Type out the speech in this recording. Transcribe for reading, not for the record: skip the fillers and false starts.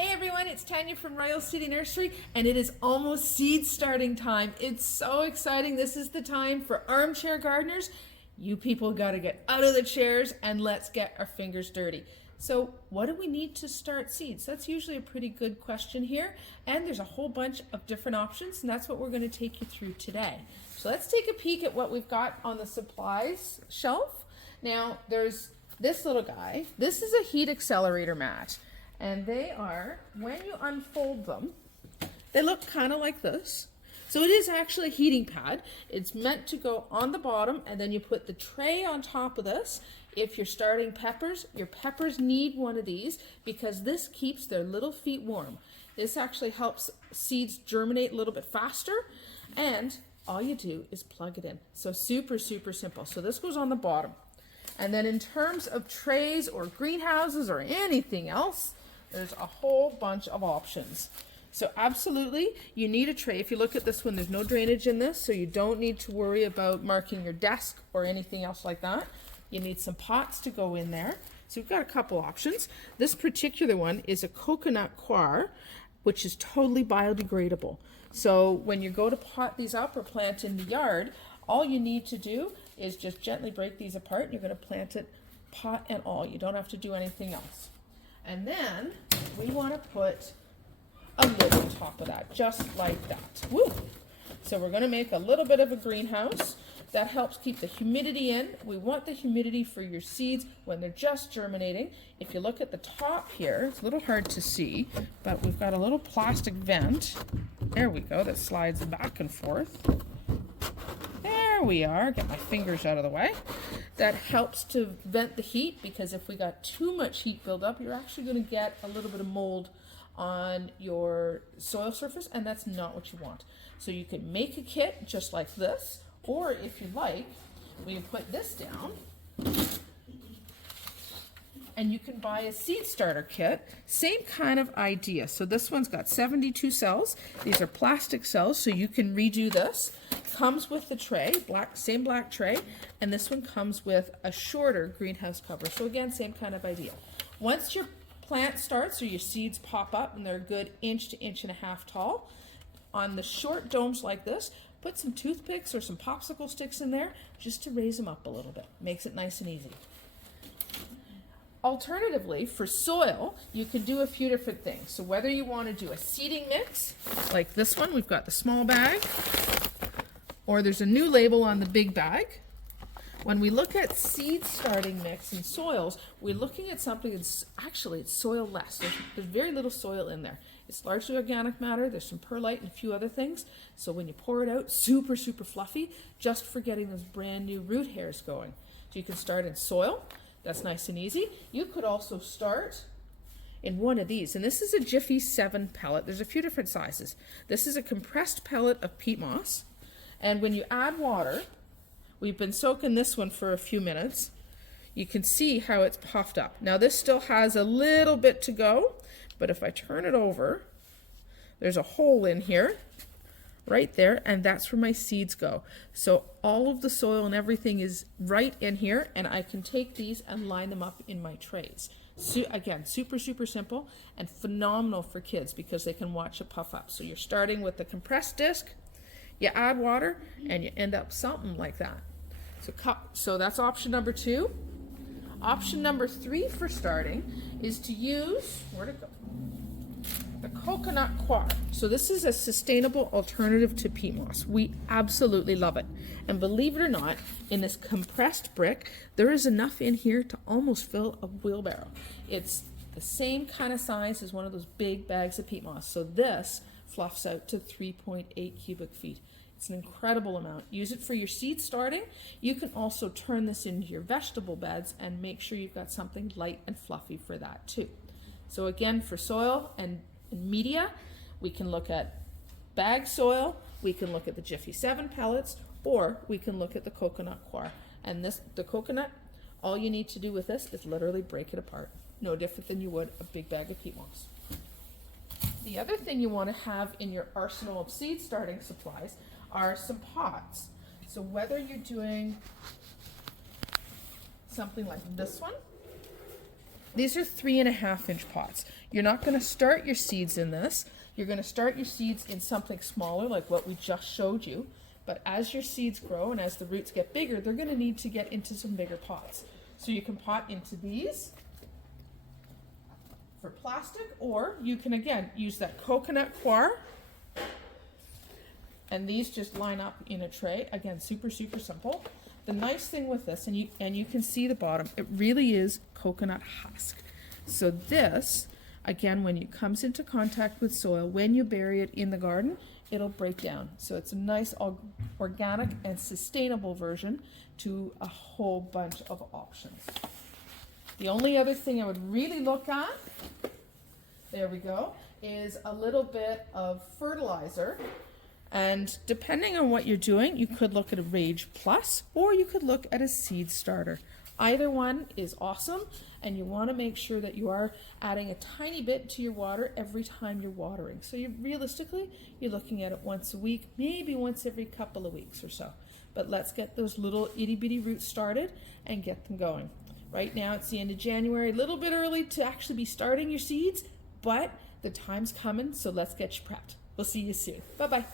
Hey everyone, it's Tanya from Royal City Nursery, and it is almost seed starting time. It's so exciting. This is the time for armchair gardeners. You people got to get out of the chairs and let's get our fingers dirty. So what do we need to start seeds? That's usually a pretty good question here, and there's a whole bunch of different options, and that's what we're going to take you through today. So let's take a peek at what we've got on the supplies shelf. Now there's this little guy. This is a heat accelerator mat. And they are, when you unfold them, they look kind of like this. So it is actually a heating pad. It's meant to go on the bottom, and then you put the tray on top of this. If you're starting peppers, your peppers need one of these because this keeps their little feet warm. This actually helps seeds germinate a little bit faster, and all you do is plug it in. So super, super simple. So this goes on the bottom. And then in terms of trays or greenhouses or anything else, there's a whole bunch of options. So absolutely, you need a tray. If you look at this one, there's no drainage in this, so you don't need to worry about marking your desk or anything else like that. You need some pots to go in there. So we've got a couple options. This particular one is a coconut coir, which is totally biodegradable. So when you go to pot these up or plant in the yard, all you need to do is just gently break these apart, and you're going to plant it pot and all. You don't have to do anything else. And then we want to put a lid on top of that, just like that. Woo! So we're going to make a little bit of a greenhouse. That helps keep the humidity in. We want the humidity for your seeds when they're just germinating. If you look at the top here, it's a little hard to see, but we've got a little plastic vent. There we go, that slides back and forth. There we are. Get my fingers out of the way. That helps to vent the heat, because if we got too much heat buildup, you're actually going to get a little bit of mold on your soil surface, and that's not what you want. So you can make a kit just like this, or if you like, we can put this down and you can buy a seed starter kit. Same kind of idea. So this one's got 72 cells. These are plastic cells, so you can redo this. Comes with the tray, same black tray, and this one comes with a shorter greenhouse cover. So again, same kind of idea. Once your plant starts or your seeds pop up and they're a good inch to inch and a half tall, on the short domes like this, put some toothpicks or some popsicle sticks in there just to raise them up a little bit. Makes it nice and easy. Alternatively, for soil, you can do a few different things. So whether you want to do a seeding mix, like this one, we've got the small bag, or there's a new label on the big bag. When we look at seed starting mix and soils, we're looking at something that's actually it's soil less. There's very little soil in there. It's largely organic matter. There's some perlite and a few other things. So when you pour it out, super, super fluffy, just for getting those brand new root hairs going. So you can start in soil. That's nice and easy. You could also start in one of these, and this is a Jiffy 7 pellet. There's a few different sizes. This is a compressed pellet of peat moss, and when you add water, we've been soaking this one for a few minutes, you can see how it's puffed up. Now this still has a little bit to go, but if I turn it over, there's a hole in here right there, and that's where my seeds go. So all of the soil and everything is right in here, and I can take these and line them up in my trays. So again, super, super simple and phenomenal for kids because they can watch it puff up. So you're starting with the compressed disc, you add water, and you end up something like that. So that's option number 2. Option number 3 for starting is to use, where'd it go? The coconut coir. So this is a sustainable alternative to peat moss. We absolutely love it. And believe it or not, in this compressed brick, there is enough in here to almost fill a wheelbarrow. It's the same kind of size as one of those big bags of peat moss. So this fluffs out to 3.8 cubic feet. It's an incredible amount. Use it for your seed starting. You can also turn this into your vegetable beds and make sure you've got something light and fluffy for that too. So again, for soil and media, we can look at bag soil, we can look at the Jiffy 7 pellets, or we can look at the coconut coir. And the coconut, all you need to do with this is literally break it apart. No different than you would a big bag of peat moss. The other thing you want to have in your arsenal of seed starting supplies are some pots. So whether you're doing something like this one, These are 3.5-inch pots. You're not going to start your seeds in this. You're going to start your seeds in something smaller like what we just showed you. But as your seeds grow and as the roots get bigger, they're going to need to get into some bigger pots. So you can pot into these for plastic, or you can again use that coconut coir. And these just line up in a tray. Again, super, super simple. The nice thing with this, and you can see the bottom, it really is coconut husk. So this, again, when it comes into contact with soil, when you bury it in the garden, it'll break down. So it's a nice organic and sustainable version to a whole bunch of options. The only other thing I would really look at, there we go, is a little bit of fertilizer. And depending on what you're doing, you could look at a Rage Plus or you could look at a seed starter. Either one is awesome, and you want to make sure that you are adding a tiny bit to your water every time you're watering. So realistically, you're looking at it once a week, maybe once every couple of weeks or so. But let's get those little itty bitty roots started and get them going. Right now it's the end of January, a little bit early to actually be starting your seeds, but the time's coming, so let's get you prepped. We'll see you soon. Bye-bye.